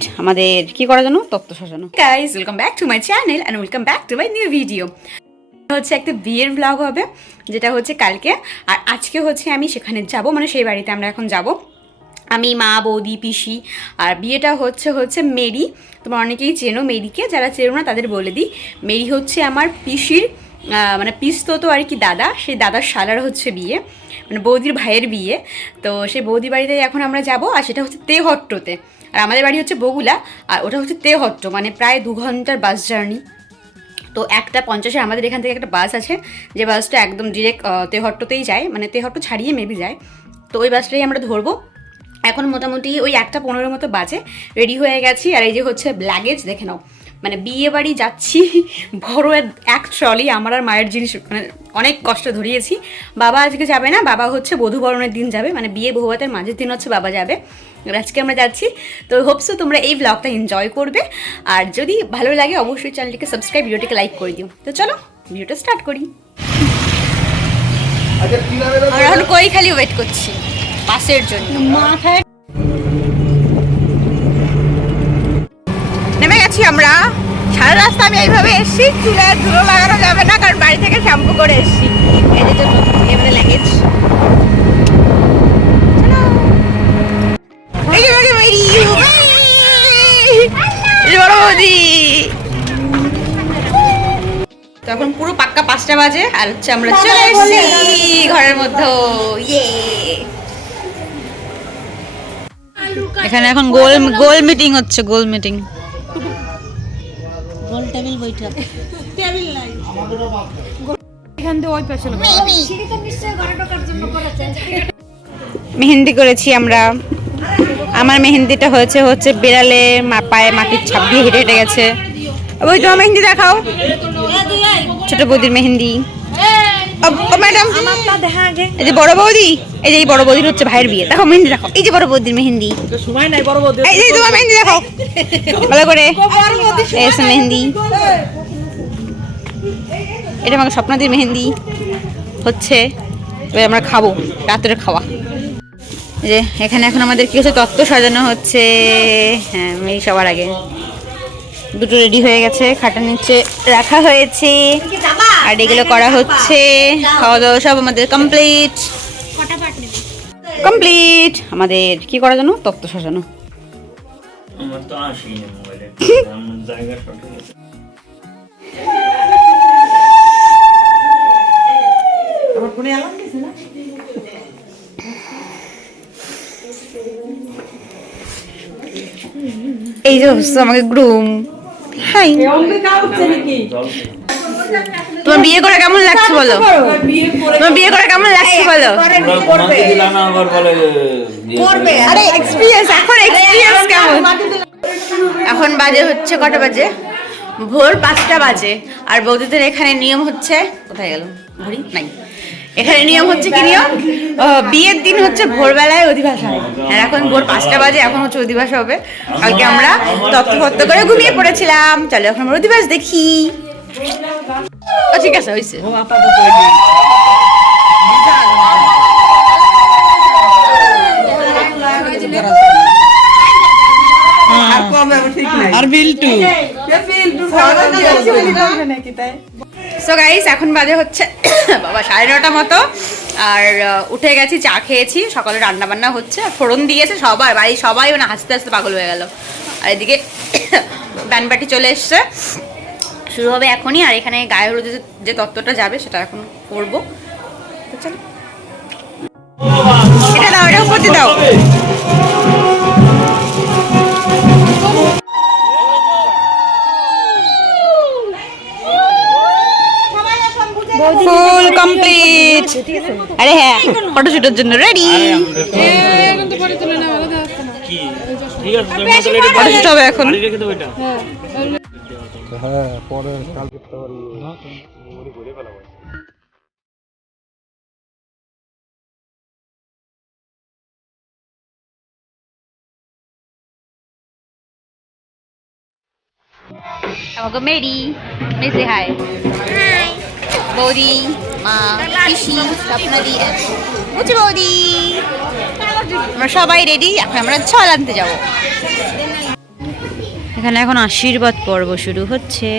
Complete আমাদের কি করার জন্য তত্ত্ব সাজানো। Guys welcome back to my channel and welcome back to my new video. হচ্ছে একটা বিয়ের ব্লগ হবে, যেটা হচ্ছে কালকে, আর আজকে হচ্ছে আমি সেখানে যাব, মানে সেই বাড়িতে আমরা এখন যাব, আমি, মা, বৌদি, পিসি। আর বিয়েটা হচ্ছে মেরি। তোমরা অনেকেই চেনো মেরিকে, যারা চেনো না তাদের বলে দিই, মেরি হচ্ছে আমার পিসির মানে পিসতো আর কি দাদা, সেই দাদার শালার হচ্ছে বিয়ে, মানে বৌদির ভাইয়ের বিয়ে। তো সেই বৌদি বাড়িতে এখন আমরা যাব, আর সেটা হচ্ছে তেহট্টতে। আর আমাদের বাড়ি হচ্ছে বগুলা, আর ওটা হচ্ছে তেহট্ট, মানে প্রায় 2 ঘন্টার বাস জার্নি। তো 1:50 আমাদের এখান থেকে একটা বাস আছে, যে বাসটা একদম ডিরেক্ট তেহট্টতেই যায়, মানে তেহট্ট ছাড়িয়ে মেবি যায়। তো ওই বাসটাই আমরা ধরবো। এখন মোটামুটি ওই 1:15 মতো বাজে, রেডি হয়ে গেছি। আর এই যে হচ্ছে ব্যাগেজ দেখে নাও, মানে বিয়ে বাড়ি যাচ্ছি বড় এক ট্রলি আমার আর মায়ের জিনিস, মানে অনেক কষ্ট ধরিয়েছি। বাবা আজকে যাবে না, বাবা হচ্ছে বধূবরণের দিন যাবে, মানে বিয়ে বহুভাতের মাঝের দিন হচ্ছে বাবা যাবে। আজকে আমরা যাচ্ছি। তো হোপসো তোমরা এই ব্লগটা এনজয় করবে, আর যদি ভালো লাগে অবশ্যই চ্যানেলটিকে সাবস্ক্রাইব, ভিডিওটিকে লাইক করে দিও। তো চলো ভিডিওটা স্টার্ট করি। আমরা এখন কই খালি ওয়েট করছি বাসের জন্য। মাথায় নেমে গেছি আমরা। সারা রাস্তা আমি এইভাবে এসেছি, চুলে ধুলো লাগানো যাবে না, কারণ বাড়ি থেকে শ্যাম্পু করে এসেছি। এই যে এবারে লাগেজ, তখন পুরো পাক্কা 5টা বাজে, আর হচ্ছে আমরা চলে এসেছি ঘরের মধ্যে। ইয়ে, এখানে এখন গোল মিটিং হচ্ছে, গোল মিটিং, গোল টেবিল বৈঠক। টেবিল নাই এখান থেকে ওই পাশে সিঁড়িতে নিশ্চয়ই ঘরে ঢোকার জন্য করেছে। মেহেন্দি করেছি আমরা। আমার মেহেন্দিটা হচ্ছে বিড়ালে পায়ে মাটির ছাপ দিয়ে হেঁটে হেঁটে গেছে। ওই তোমার মেহেন্দি দেখাও, ছোট বৌদির মেহেন্দি। ম্যাডাম এই যে বড় বৌদি, এই যে এই বড় বৌদির হচ্ছে ভাইয়ের বিয়ে, দেখো মেহেন্দি দেখো, এই যে বড় বৌদির মেহেন্দি, এই যে তোমার মেহেন্দি দেখো ভালো করে, মেহেন্দি। এটা আমাকে স্বপ্নদির মেহেন্দি হচ্ছে, এবার আমরা খাবো রাতের খাওয়া। যে এখানে এখন আমাদের কি হচ্ছে, তত্ত্ব সাজানো হচ্ছে। হ্যাঁ, এই সবার আগে দুটো রেডি হয়ে গেছে, খাটার নিচে রাখা হয়েছে, আর এগুলো করা হচ্ছে। খাওয়া দাওয়া সব আমাদের কমপ্লিট কমপ্লিট। আমাদের কি করার জন্য তত্ত্ব সাজানো। আমার তো আসেনি মোবাইলে জায়গা সঠিক আছে। আমার ফোনে অ্যালার্ম দিছে না। এই যে হচ্ছে আমাকে গ্রুম। হাই, তোমার বিয়ে করে কেমন লাগছে বলো? তোমার বিয়ে করে কেমন লাগছে বলো? আরে এক্সপেরিয়েন্স, এখন এক্সপেরিয়েন্স কেমন? এখন বাজে হচ্ছে কটা বাজে? ভোর 5টা বাজে। আর বৌদিদের এখানে নিয়ম হচ্ছে, কোথায় গেল ঘড়ি নাই, এখানে নিয়ম হচ্ছে কি নিয়ম, বিয়ের দিন হচ্ছে ভোরবেলায় অধিবাস হয়। হ্যাঁ, এখন ভোর 5টা বাজে, এখন হচ্ছে অধিবাস হবে। কালকে আমরা তত্ত্ব করে ঘুমিয়ে পড়েছিলাম। চলো এখন আমরা অধিবাস দেখি। ও ঠিক আছে, হয়েছে। আর বিল্টু সো গাইস এখন বাজে হচ্ছে বাবা 9:30 মতো, আর উঠে গেছি, চা খেয়েছি, সকালে রান্না বান্না হচ্ছে, ফোড়ন দিয়েছে সবাই, বাড়ি সবাই মানে হাসতে হাসতে পাগল হয়ে গেল। আর এদিকে ব্যানবাটি চলে এসছে, শুরু হবে এখনই। আর এখানে গায়ে হলুদে যে তত্ত্বটা যাবে সেটা এখন করবো। চলো এটা দাও, এটা উপর দিয়ে দাও। Full complete. আরে হ্যাঁ, ফটোশুটের জন্য রেডি। ফটোশুট হবে এখন। হ্যাঁ, পরে কালকে তো ঘুরে ফেলা হয়। আমাকে মেরি মেসে হাই বৌদি, মা, পিসি, স্বপ্নদি, বুঝি বৌদি, আমরা সবাই রেডি। এখন আমরা ছল আনতে যাবো। এখানে এখন আশীর্বাদ পর্ব শুরু হচ্ছে।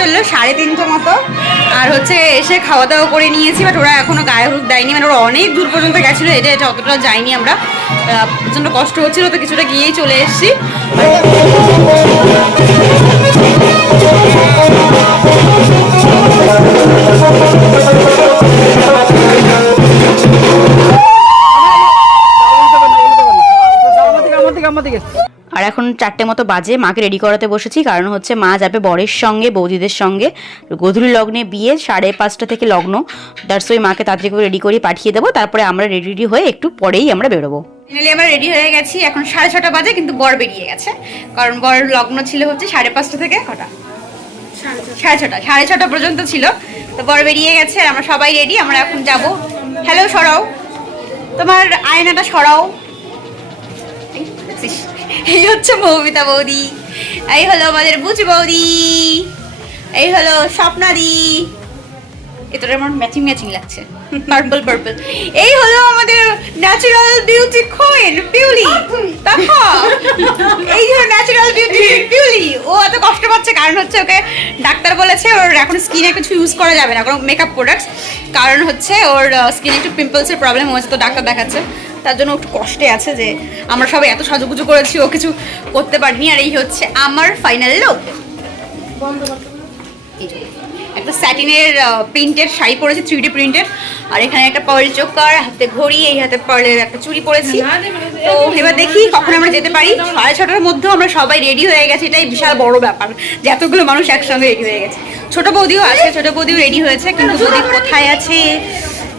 চললো 3:30 মতো, আর হচ্ছে এসে খাওয়া দাওয়া করে নিয়েছি। বাট ওরা এখনো গায়ে হলুদ দেয়নি, মানে ওরা অনেক দূর পর্যন্ত গেছিলো, এটা অতটা যাইনি আমরা, প্রচণ্ড কষ্ট হচ্ছিলো, তো কিছুটা গিয়েই চলে এসেছি। আর এখন 4টে মতো বাজে, মাকে রেডি করাতে বসেছি, কারণ হচ্ছে মা যাবে বরের সঙ্গে, বৌদিদের সঙ্গে। গধূলি লগ্নে বিয়ে, 5:30 থেকে লগ্ন, দ্যাটস ওয়াই মাকে তাড়াতাড়ি করে রেডি করে পাঠিয়ে দেবো। তারপরে আমরা রেডি হয়ে একটু পরেই আমরা বেরোবো। ফাইনালি আমরা রেডি হয়ে গেছি, এখন 6:30 বাজে, কিন্তু বর বেরিয়ে গেছে, কারণ বরের লগ্ন ছিল হচ্ছে 5:30 থেকে কটা, 6:30 পর্যন্ত ছিল, তো বর বেরিয়ে গেছে। আর আমরা সবাই রেডি, আমরা এখন যাব। হ্যালো, সরাও তোমার আয়নাটা, সরাও। এই হচ্ছে মৌমিতা বৌদি, এই হলো আমাদের বুচি বৌদি, এই হলো স্বপ্নাদি, এটা আমার ম্যাচিং লাগছে, পার্পল। এই হলো আমাদের ন্যাচারাল বিউটি কুইন পিউলি, দেখো এই হলো ন্যাচারাল বিউটি পিউলি। ও এত কষ্ট পাচ্ছে কারণ হচ্ছে ওকে ডাক্তার বলেছে ওর এখন স্কিনে কিছু ইউজ করা যাবে না, কোনো মেকআপ প্রোডাক্টস, কারণ হচ্ছে ওর স্কিনে একটু পিম্পলসের প্রবলেম হয়েছে, তো ডাক্তার দেখাচ্ছে, তার জন্য একটু কষ্টে আছে যে আমরা সবাই এত সাজুগুজু করেছি, ও কিছু করতে পারিনি। আর এই হচ্ছে আমার ফাইনাল লুক। একটা স্যাটিনের প্রিন্টের শাড়ি পরেছি, 3D প্রিন্টের, আর এখানে একটা পার্ল চোকার, হাতে ঘড়ি, এই হাতে পার্লের একটা চুড়ি পরেছি। তো এবার দেখি কখন আমরা যেতে পারি। 6:30-টার মধ্যে আমরা সবাই রেডি হয়ে গেছি, এটাই বিশাল বড় ব্যাপার যে এতগুলো মানুষ একসঙ্গে রেডি হয়ে গেছে। ছোট বৌদিও আছে, ছোট বৌদিও রেডি হয়েছে, কিন্তু বৌদি কোথায় আছে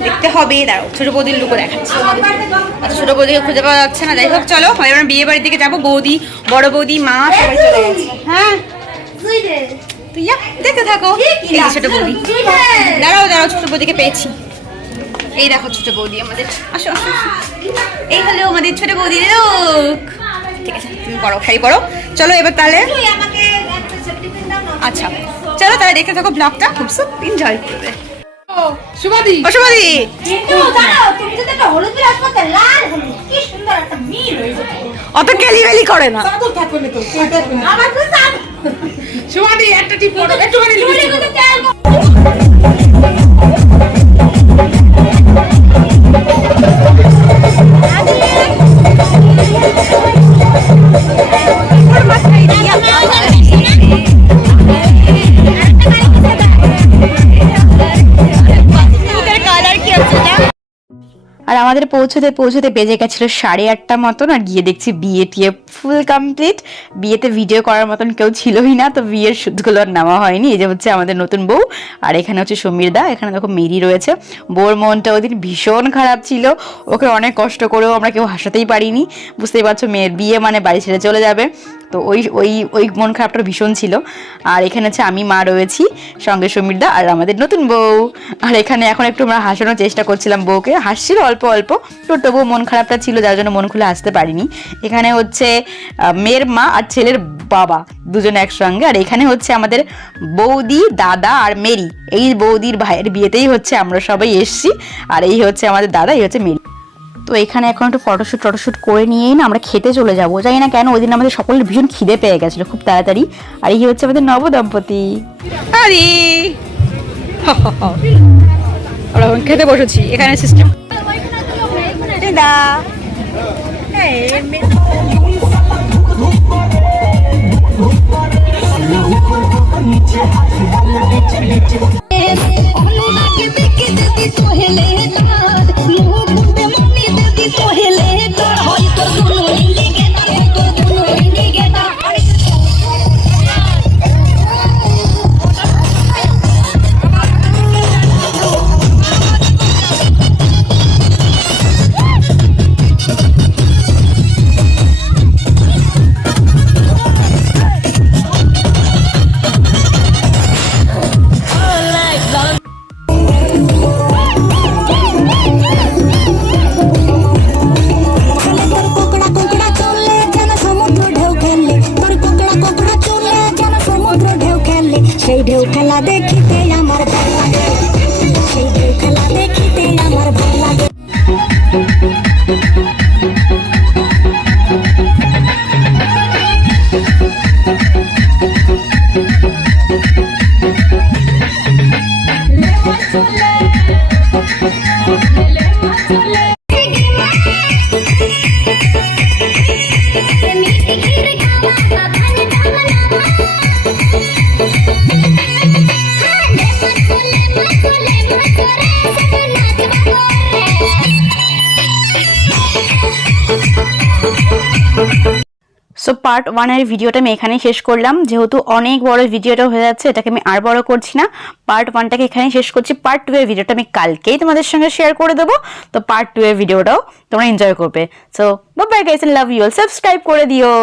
দেখতে হবে, দাঁড়াও ছোট বৌদির লুকও দেখাচ্ছি। আচ্ছা, ছোট বৌদিকে খুঁজে পাওয়া যাচ্ছে না, যাই হোক চলো আমরা বিয়ে বাড়ির দিকে যাবো। বৌদি, বড় বৌদি, মা সবাই চলে গেছে। হ্যাঁ তুই দেখতে থাকো। ছোট বৌদি, দাঁড়াও ছোট বৌদিকে পেয়েছি, এই দেখো ছোট বৌদি আমাদের, আসো। এই হলো আমাদের ছোট বৌদির লুক। ঠিক আছে, তুমি পড়ো, শাড়ি পড়ো, চলো এবার তাহলে। আচ্ছা চলো তাহলে দেখতে থাকো ব্লগটা, খুব এনজয় করবে। সুবাদি অত গেলি করে না, সুবাদি একটা টিপ পড়ো, একটুখানি আর আমাদের পৌঁছতে বেজে গেছিল 8:30 মতন, আর গিয়ে দেখছি বিয়ে টিয়ে ফুল কমপ্লিট। বিয়েতে ভিডিও করার মতন কেউ ছিলই না, তো বিয়ের সুদগুলো আর নেওয়া হয়নি। এই যে হচ্ছে আমাদের নতুন বউ, আর এখানে হচ্ছে সমীর দা, এখানে দেখো মেরি রয়েছে। বউর মনটা ওদিন ভীষণ খারাপ ছিল, ওকে অনেক কষ্ট করেও আমরা কেউ হাসাতেই পারিনি। বুঝতেই পারছো, মেয়ের বিয়ে মানে বাড়ি ছেড়ে চলে যাবে, তো তো ওই ওই ওই মন খারাপটা ভীষণ ছিল। আর এখানে হচ্ছে আমি মা রয়েছি, সঙ্গে সমীরদা আর আমাদের নতুন বউ। আর এখানে এখন একটু আমরা হাসানোর চেষ্টা করছিলাম বউকে, হাসছিল অল্প অল্প, তো তবুও মন খারাপটা ছিল যার জন্য মন খুলে আসতে পারিনি। এখানে হচ্ছে মেয়ের মা আর ছেলের বাবা দুজনে একসঙ্গে। আর এখানে হচ্ছে আমাদের বৌদি, দাদা আর মেরি, এই বৌদির ভাইয়ের বিয়েতেই হচ্ছে আমরা সবাই এসছি। আর এই হচ্ছে আমাদের দাদা, এই হচ্ছে মেরি। তো এখানে এখন একটু ফটোশ্যুট করে নিয়েই না আমরা খেতে চলে যাবো। জানি না কেন ওই দিন আমাদের সকলের ভীষণ খিদে পেয়ে গেছিলো খুব তাড়াতাড়ি। আর এই হচ্ছে আমাদের নবদম্পতি। আরে আমরা এখন খেতে বসেছি। এখানে সিস্টেম সেই ঢেউ খেলা দেখিতে আমার ভালো লাগে, সেই ঢেউ খেলা দেখিতে আমার ভালো লাগে। সো পার্ট 1 এর ভিডিওটা আমি এখানেই শেষ করলাম। যেহেতু অনেক বড় ভিডিওটা হয়ে যাচ্ছে, এটাকে আমি আর বড় করছি না, পার্ট 1টাকে এখানেই শেষ করছি। পার্ট 2 এর ভিডিওটা আমি কালকেই তোমাদের সঙ্গে শেয়ার করে দেবো। তো পার্ট 2 এর ভিডিওটাও তোমরা এনজয় করবে। So bye bye guys, love you all, subscribe করে দিও।